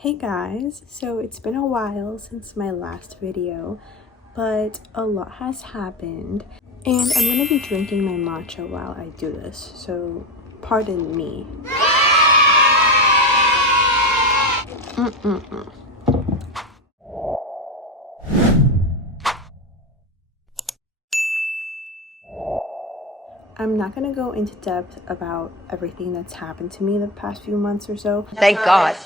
Hey guys, so it's been a while since my last video, but a lot has happened and I'm gonna be drinking my matcha while I do this, so pardon me. I'm not gonna go into depth about everything that's happened to me the past few months or so. Thank God.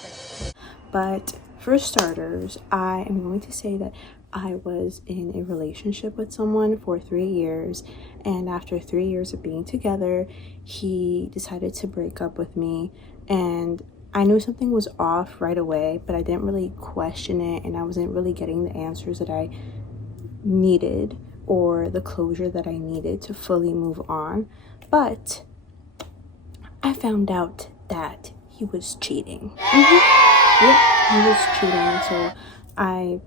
But for starters, I am going to say that I was in a relationship with someone for 3 years, and after 3 years of being together, he decided to break up with me, and I knew something was off right away, but I didn't really question it, and I wasn't really getting the answers that I needed or the closure that I needed to fully move on. But I found out that he was cheating. Yep, he was cheating. So I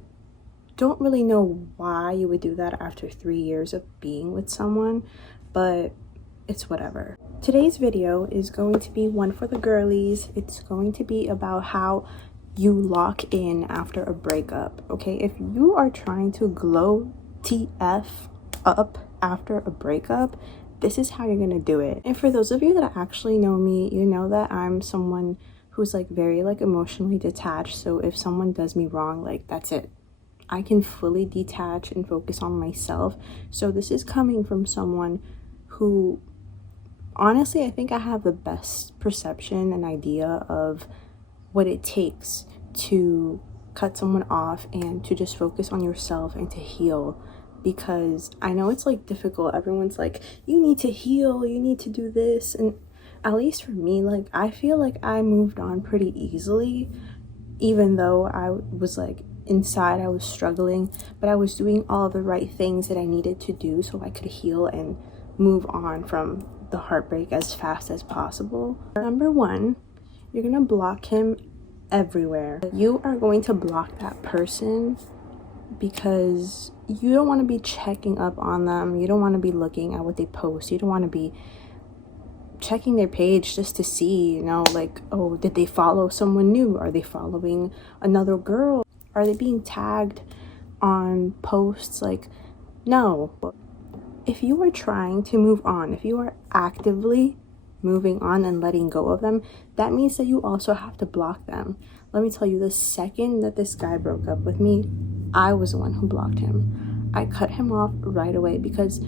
don't really know why you would do that after 3 years of being with someone, but it's whatever. Today's video is going to be one for the girlies. It's going to be about how you lock in after a breakup, okay? If you are trying to glow TF up after a breakup, this is how you're gonna do it. And for those of you that actually know me, you know that I'm someone who's like very like emotionally detached. So if someone does me wrong, like that's it. I can fully detach and focus on myself. So this is coming from someone who, honestly, I think I have the best perception and idea of what it takes to cut someone off and to just focus on yourself and to heal. Because I know it's like difficult. Everyone's like, you need to heal, you need to do this. And at least for me, like I feel like I moved on pretty easily, even though I was like inside I was struggling, but I was doing all the right things that I needed to do so I could heal and move on from the heartbreak as fast as possible. Number one, you're gonna block him everywhere. You are going to block that person because you don't want to be checking up on them. You don't want to be looking at what they post. You don't want to be checking their page just to see, you know, like, oh, did they follow someone new? Are they following another girl? Are they being tagged on posts? Like, no. If you are trying to move on, if you are actively moving on and letting go of them, that means that you also have to block them. Let me tell you, the second that this guy broke up with me, I was the one who blocked him. I cut him off right away because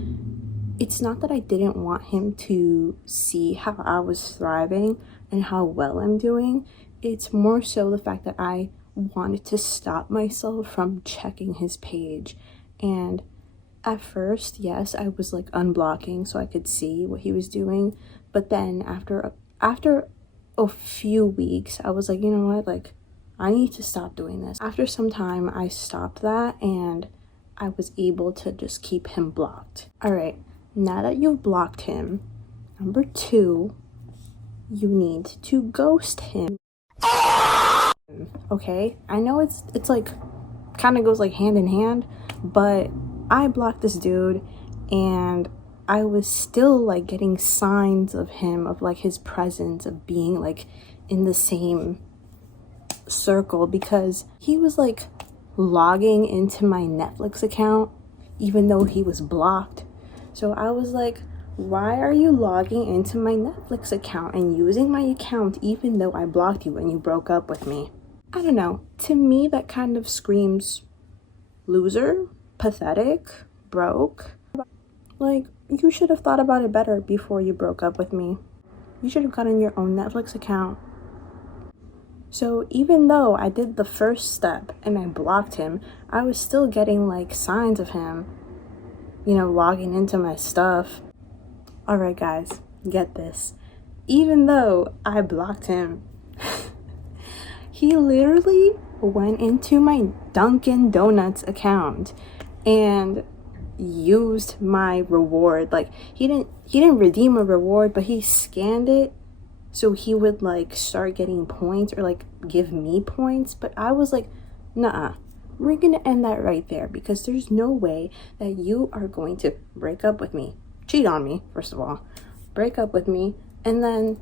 it's not that I didn't want him to see how I was thriving and how well I'm doing. It's more so the fact that I wanted to stop myself from checking his page. And at first, yes, I was like unblocking so I could see what he was doing. But then after a few weeks, I was like, you know what, like I need to stop doing this. After some time, I stopped that and I was able to just keep him blocked. All right, now that you've blocked him, number two, you need to ghost him. Okay, I know it's like kind of goes like hand in hand, but I blocked this dude and I was still like getting signs of him, of like his presence, of being like in the same circle, because he was like logging into my Netflix account even though he was blocked. So I was like, why are you logging into my Netflix account and using my account even though I blocked you when you broke up with me? I don't know. To me, that kind of screams loser, pathetic, broke. Like, you should have thought about it better before you broke up with me. You should have gotten your own Netflix account. So even though I did the first step and I blocked him, I was still getting like signs of him, you know, logging into my stuff. All right, guys, get this. Even though I blocked him, he literally went into my Dunkin' Donuts account and used my reward. Like he didn't redeem a reward, but he scanned it so he would like start getting points or like give me points. But I was like, nah, we're gonna end that right there, because there's no way that you are going to break up with me, cheat on me, first of all, break up with me, and then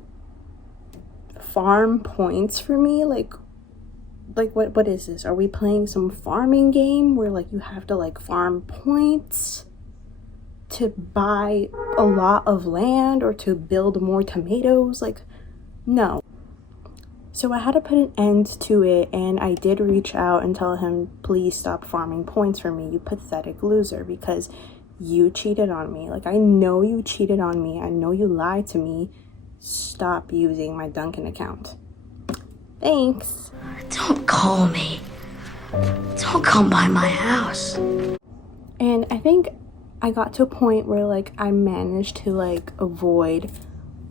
farm points for me. Like, Like, what is this? Are we playing some farming game where like you have to like farm points to buy a lot of land or to build more tomatoes? Like, no. So I had to put an end to it, and I did reach out and tell him, please stop farming points for me, you pathetic loser, because you cheated on me. Like, I know you cheated on me. I know you lied to me. Stop using my Dunkin' account. Thanks. Don't call me. Don't come by my house. And I think I got to a point where like I managed to like avoid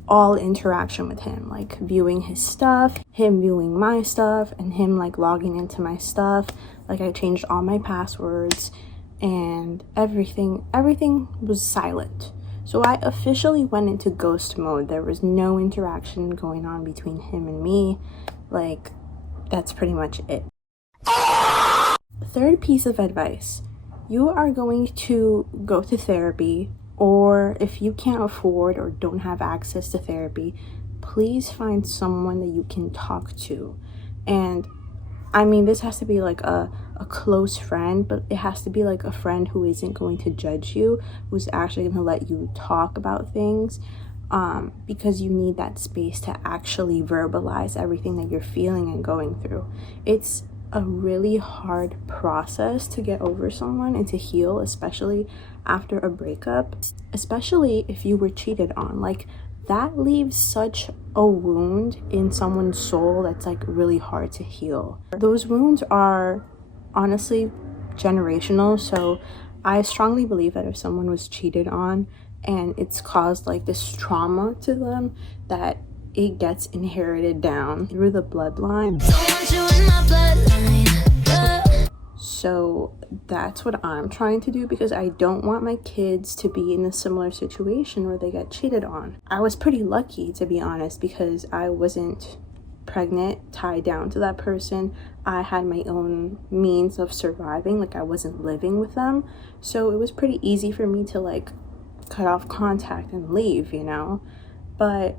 all interaction with him, like viewing his stuff, him viewing my stuff, and him like logging into my stuff. Like, I changed all my passwords and everything was silent. So I officially went into ghost mode. There was no interaction going on between him and me. Like, that's pretty much it. Third piece of advice: you are going to go to therapy, or if you can't afford or don't have access to therapy, please find someone that you can talk to. And I mean, this has to be like a close friend, but it has to be like a friend who isn't going to judge you, who's actually going to let you talk about things, because you need that space to actually verbalize everything that you're feeling and going through. It's a really hard process to get over someone and to heal, especially after a breakup, especially if you were cheated on. Like, that leaves such a wound in someone's soul that's like really hard to heal. Those wounds are honestly generational, so I strongly believe that if someone was cheated on and it's caused like this trauma to them, that it gets inherited down through the bloodline. So that's what I'm trying to do, because I don't want my kids to be in a similar situation where they get cheated on. I was pretty lucky, to be honest, because I wasn't pregnant, tied down to that person. I had my own means of surviving. Like, I wasn't living with them. So it was pretty easy for me to like cut off contact and leave, you know? But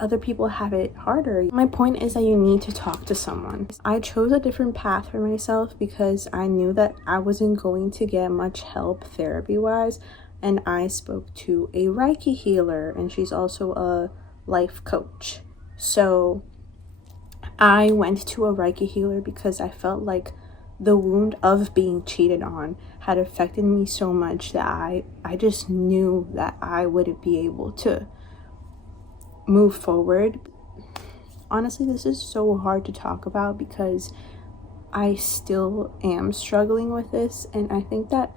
other people have it harder. My point is that you need to talk to someone. I chose a different path for myself because I knew that I wasn't going to get much help therapy-wise, and I spoke to a Reiki healer, and she's also a life coach. So I went to a Reiki healer because I felt like the wound of being cheated on had affected me so much that I just knew that I wouldn't be able to move forward. Honestly, this is so hard to talk about because I still am struggling with this, and I think that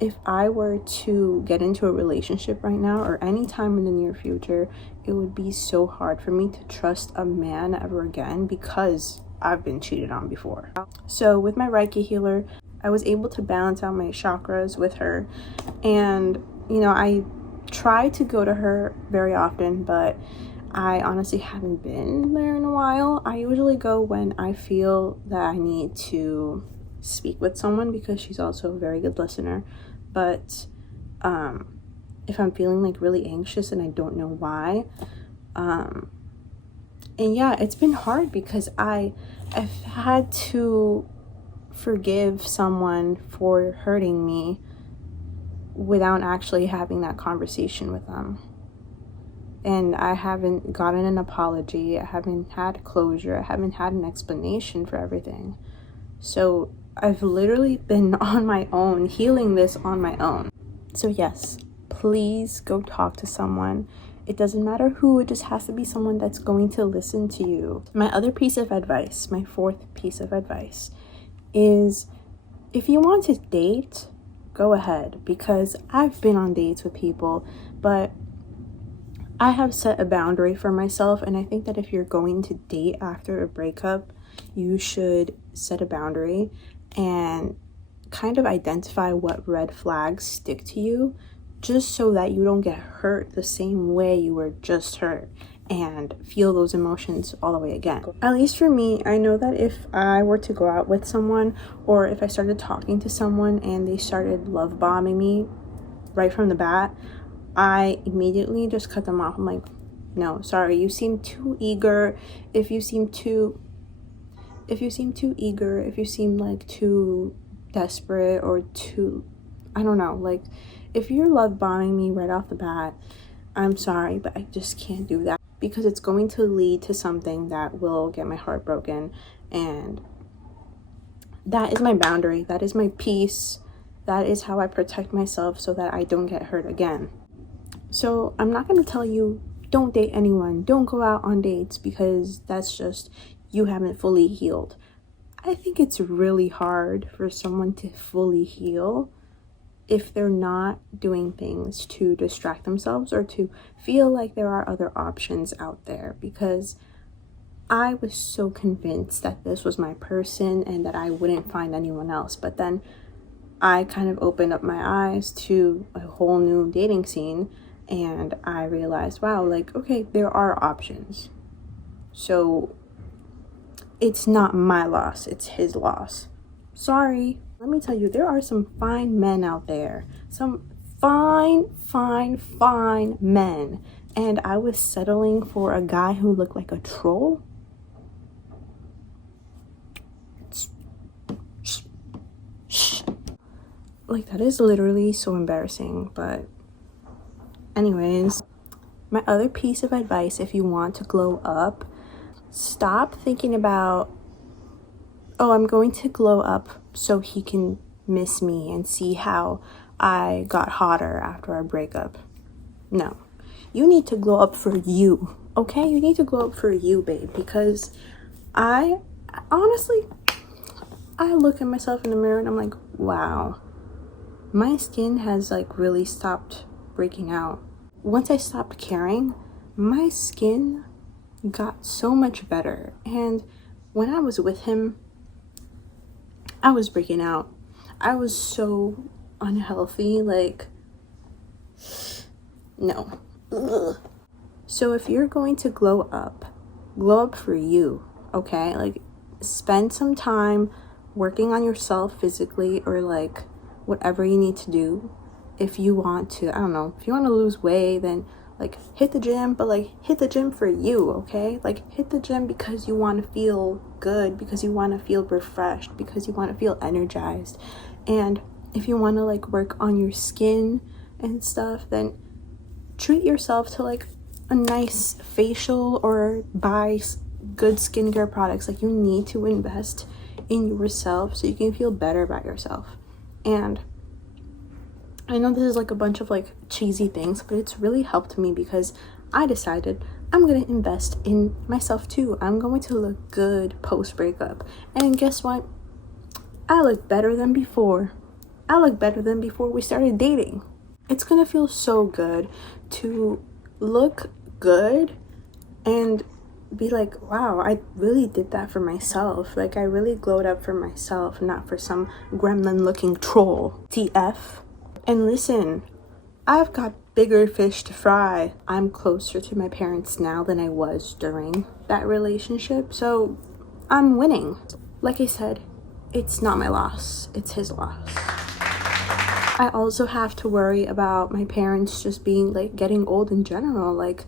if I were to get into a relationship right now or any time in the near future, it would be so hard for me to trust a man ever again because I've been cheated on before. So with my Reiki healer, I was able to balance out my chakras with her, and you know, I try to go to her very often, but I honestly haven't been there in a while. I usually go when I feel that I need to speak with someone, because she's also a very good listener. But if I'm feeling like really anxious and I don't know why, and yeah, it's been hard because I've had to forgive someone for hurting me without actually having that conversation with them. And I haven't gotten an apology. I haven't had closure. I haven't had an explanation for everything. So I've literally been on my own, healing this on my own. So yes, please go talk to someone. It doesn't matter who, it just has to be someone that's going to listen to you. My other piece of advice, my fourth piece of advice, is if you want to date, go ahead, because I've been on dates with people, but I have set a boundary for myself, and I think that if you're going to date after a breakup, you should set a boundary and kind of identify what red flags stick to you, just so that you don't get hurt the same way you were just hurt and feel those emotions all the way again. At least for me, I know that if I were to go out with someone, or if I started talking to someone and they started love bombing me right from the bat, I immediately just cut them off. I'm like, no, sorry, you seem too eager. If you seem too if you seem too eager, if you seem like too desperate or too, I don't know, like if you're love bombing me right off the bat, I'm sorry, but I just can't do that, because it's going to lead to something that will get my heart broken. And that is my boundary. That is my peace. That is how I protect myself so that I don't get hurt again. So I'm not going to tell you don't date anyone, don't go out on dates, because that's just you haven't fully healed. I think it's really hard for someone to fully heal if they're not doing things to distract themselves or to feel like there are other options out there, because I was so convinced that this was my person and that I wouldn't find anyone else. But then I kind of opened up my eyes to a whole new dating scene, and I realized, wow, like, okay, there are options. So it's not my loss, it's his loss. Sorry. Let me tell you, there are some fine men out there. Some fine men. And I was settling for a guy who looked like a troll. Like, that is literally so embarrassing. But anyways, my other piece of advice, if you want to glow up, stop thinking about, oh, I'm going to glow up so he can miss me and see how I got hotter after our breakup. No, you need to glow up for you, okay? You need to glow up for you, babe, because I honestly, I look at myself in the mirror and I'm like, wow, my skin has like really stopped breaking out. Once I stopped caring, my skin got so much better. And when I was with him, I was breaking out. I was so unhealthy, like, no. Ugh. So if you're going to glow up for you, okay? Like, spend some time working on yourself physically, or like whatever you need to do. If you want to, I don't know, if you want to lose weight, then like hit the gym, but like hit the gym for you, okay? Like hit the gym because you want to feel good, because you want to feel refreshed, because you want to feel energized. And if you want to like work on your skin and stuff, then treat yourself to like a nice facial or buy good skincare products. Like, you need to invest in yourself so you can feel better about yourself. And I know this is like a bunch of like cheesy things, but it's really helped me, because I decided I'm going to invest in myself too. I'm going to look good post breakup. And guess what? I look better than before. I look better than before we started dating. It's going to feel so good to look good and be like, wow, I really did that for myself. Like, I really glowed up for myself, not for some gremlin looking troll. TF. And listen, I've got bigger fish to fry. I'm closer to my parents now than I was during that relationship, so I'm winning. Like I said, it's not my loss, it's his loss. I also have to worry about my parents just being like getting old in general. Like,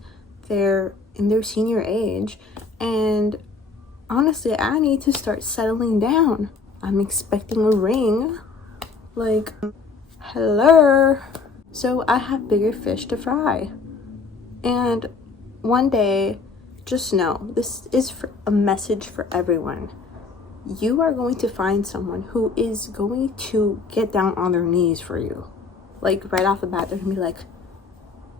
they're in their senior age, and honestly, I need to start settling down. I'm expecting a ring. Like, hello. So I have bigger fish to fry. And one day, just know, this is a message for everyone. You are going to find someone who is going to get down on their knees for you. Like, right off the bat, they're gonna be like,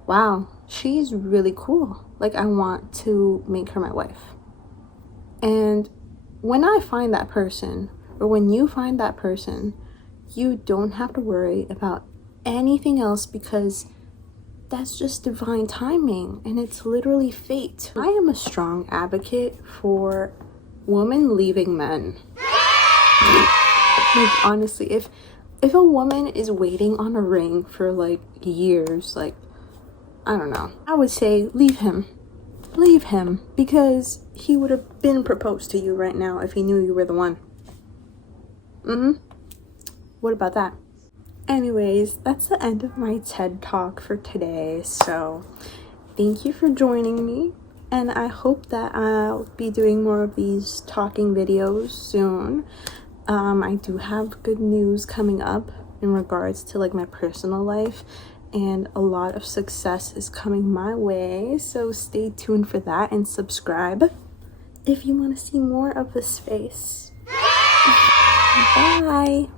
wow, she's really cool. Like, I want to make her my wife. And when I find that person, or when you find that person, you don't have to worry about anything else, because that's just divine timing, and it's literally fate. I am a strong advocate for women leaving men. Like, honestly, if a woman is waiting on a ring for like years, like, I don't know, I would say leave him, because he would have been proposed to you right now if he knew you were the one. What about that? Anyways, that's the end of my TED Talk for today. So thank you for joining me. and I hope that I'll be doing more of these talking videos soon. I do have good news coming up in regards to like my personal life, and a lot of success is coming my way, so stay tuned for that and subscribe if you want to see more of this face. Bye.